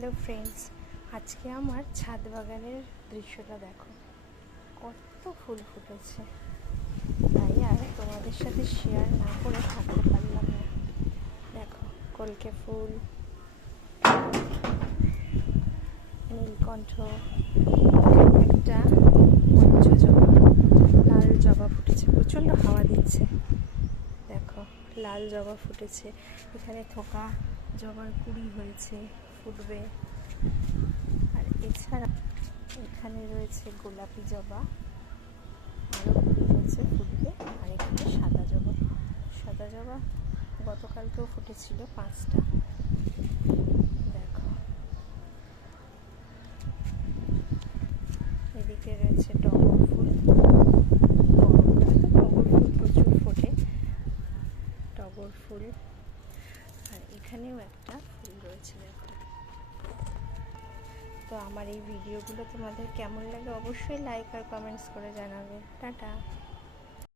Hello friends, আজকে আমার ছাদ বাগানের দৃশ্যটা দেখো, কত ফুল ফুটেছে। তাই আর তোমাদের সাথে শেয়ার না করে থাকতে পারলাম না। দেখো, কলকে ফুল, নীলকণ্ঠ, একটা জবা, লাল জবা ফুটেছে, প্রচণ্ড হাওয়া দিচ্ছে। দেখো, লাল জবা ফুটেছে, এখানে থোকা জবার কুড়ি হয়েছে, ফুটবে। আর এছাড়া এখানে রয়েছে গোলাপি জবা, আরও কুড়ি হয়েছে, ফুটবে। আর এখানে সাদা জবা, সাদা জবা গতকালকেও ফুটেছিল 5টা। দেখো, এদিকে রয়েছে টগর ফুল, গরমকালে তো টগর ফুল প্রচুর ফোটে, টগর ফুল। আর এখানেও একটা ফুল রয়েছে, দেখো। তো আমার এই ভিডিওগুলো তোমাদের কেমন লাগে অবশ্যই লাইক আর কমেন্টস করে জানাবে। টাটা।